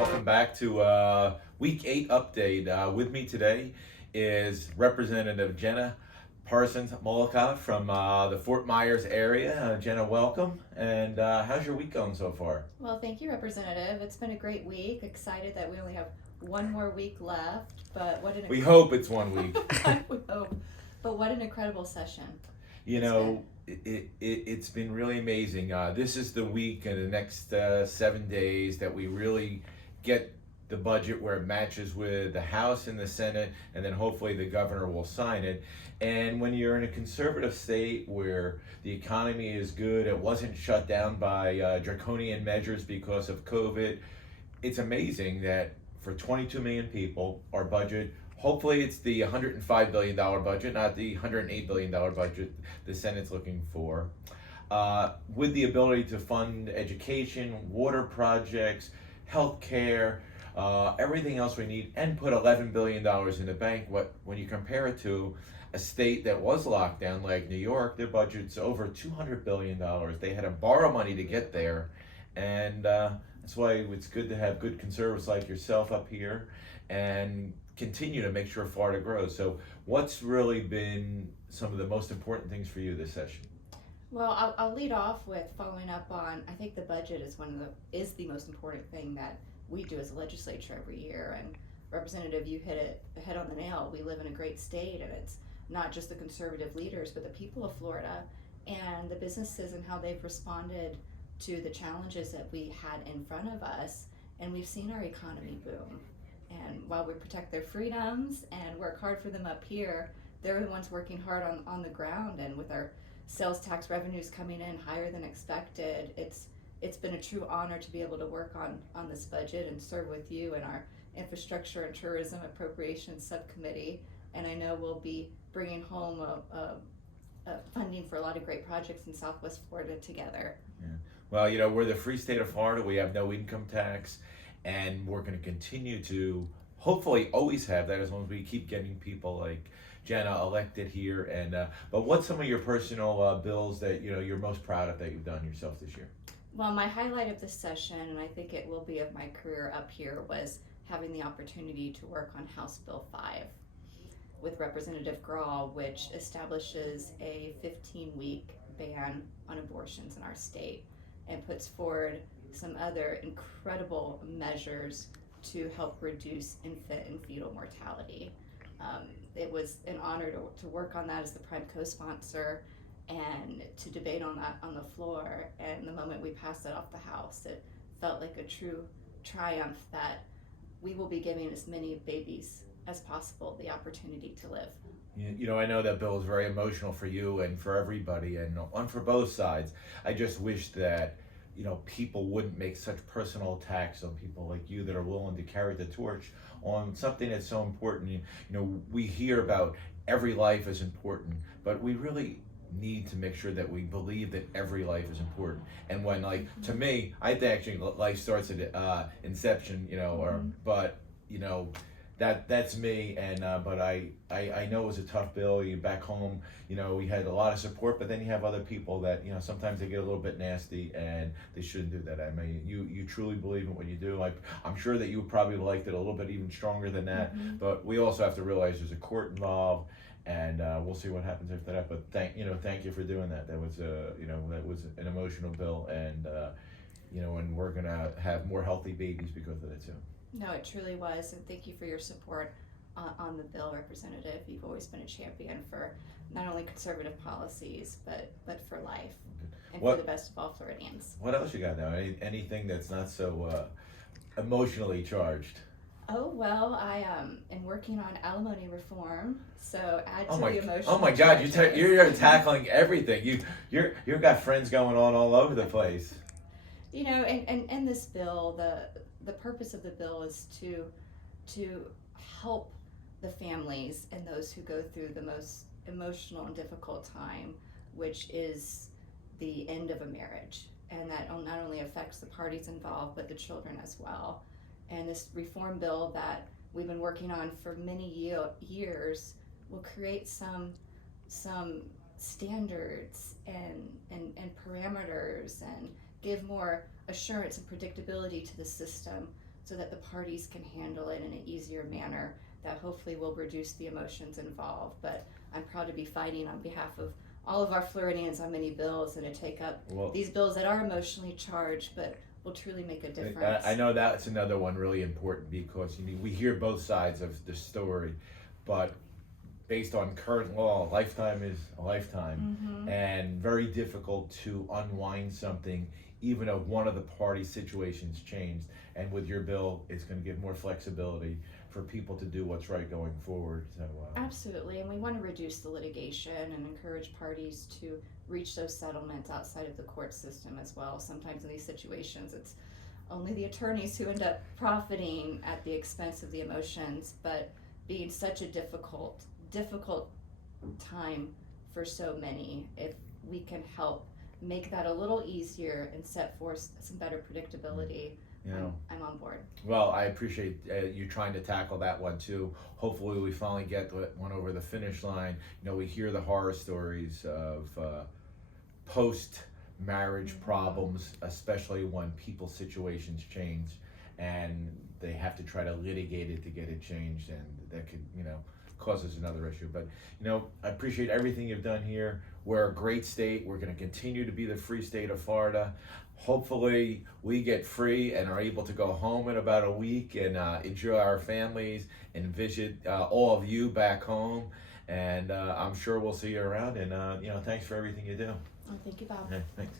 Welcome back to Week 8 update. With me today is Representative Jenna Persons-Mulicka from the Fort Myers area. Jenna, welcome. And how's your week going so far? Well, thank you, Representative. It's been a great week. Excited that we only have one more week left, but what an We hope it's 1 week. we hope. But what an incredible session. You know, it's been really amazing. This is the week and the next 7 days that we really get the budget where it matches with the House and the Senate, and then hopefully the governor will sign it. And when you're in a conservative state where the economy is good, it wasn't shut down by draconian measures because of COVID, it's amazing that for 22 million people, our budget, hopefully it's the $105 billion budget, not the $108 billion budget the Senate's looking for, with the ability to fund education, water projects, health care, everything else we need, and put $11 billion in the bank. When you compare it to a state that was locked down like New York, their budget's over $200 billion. They had to borrow money to get there, and that's why it's good to have good conservatives like yourself up here and continue to make sure Florida grows. So what's really been some of the most important things for you this session? Well, I'll lead off with following up on, I think the budget is the most important thing that we do as a legislature every year. And Representative, you hit it head on the nail. We live in a great state, and it's not just the conservative leaders, but the people of Florida and the businesses and how they've responded to the challenges that we had in front of us. And we've seen our economy boom. And while we protect their freedoms and work hard for them up here, they're the ones working hard on the ground. And with our sales tax revenues coming in higher than expected, it's been a true honor to be able to work on this budget and serve with you in our Infrastructure and Tourism Appropriations Subcommittee. And I know we'll be bringing home a funding for a lot of great projects in Southwest Florida together. Yeah. Well, you know, we're the free state of Florida. We have no income tax, and we're going to continue to hopefully always have that as long as we keep getting people like Jenna elected here. And but what's some of your personal bills that you're most proud of that you've done yourself this year? Well, my highlight of this session, and I think it will be of my career up here, was having the opportunity to work on House Bill 5 with Representative Grahl, which establishes a 15-week ban on abortions in our state and puts forward some other incredible measures to help reduce infant and fetal mortality. It was an honor to work on that as the prime co-sponsor and to debate on that on the floor. And the moment we passed it off the House, it felt like a true triumph that we will be giving as many babies as possible the opportunity to live. You know, I know that bill is very emotional for you and for everybody, and on for both sides. I just wish that people wouldn't make such personal attacks on people like you that are willing to carry the torch on something that's so important. We hear about every life is important, but we really need to make sure that we believe that every life is important. And when, to me, I think actually life starts at inception, but that's me. And but I know it was a tough bill. You back home, we had a lot of support, but then you have other people that sometimes they get a little bit nasty, and they shouldn't do that. I mean, you truly believe in what you do. I'm sure that you probably liked it a little bit even stronger than that. Mm-hmm. But we also have to realize there's a court involved, and we'll see what happens after that. But thank you for doing that. That was that was an emotional bill, and and we're gonna have more healthy babies because of it too. No, it truly was, and thank you for your support on the bill, Representative. You've always been a champion for not only conservative policies, but for life and for the best of all Floridians. What else you got now? Anything that's not so emotionally charged? Oh, well, I am working on alimony reform, so add to the emotional. Oh my God, you're tackling everything. You've got friends going on all over the place. And this bill, the purpose of the bill is to help the families and those who go through the most emotional and difficult time, which is the end of a marriage. And that not only affects the parties involved, but the children as well. And this reform bill that we've been working on for many years will create some standards and parameters and give more assurance and predictability to the system so that the parties can handle it in an easier manner that hopefully will reduce the emotions involved. But I'm proud to be fighting on behalf of all of our Floridians on many bills and to take up these bills that are emotionally charged but will truly make a difference. I know that's another one really important because we hear both sides of the story, but based on current law, a lifetime is a lifetime, and very difficult to unwind something even if one of the party situations changed. And with your bill, it's going to give more flexibility for people to do what's right going forward. So absolutely, and we want to reduce the litigation and encourage parties to reach those settlements outside of the court system as well. Sometimes in these situations, it's only the attorneys who end up profiting at the expense of the emotions, but being such a difficult time for so many, if we can help make that a little easier and set forth some better predictability, I'm on board. Well, I appreciate you trying to tackle that one too. Hopefully we finally get one over the finish line. We hear the horror stories of post-marriage problems, especially when people's situations change and they have to try to litigate it to get it changed, and that could, causes another issue. But I appreciate everything you've done here. We're a great state. We're going to continue to be the free state of Florida. Hopefully we get free and are able to go home in about a week and enjoy our families and visit all of you back home. And I'm sure we'll see you around. And thanks for everything you do. Oh, thank you, Bob. Yeah, thanks.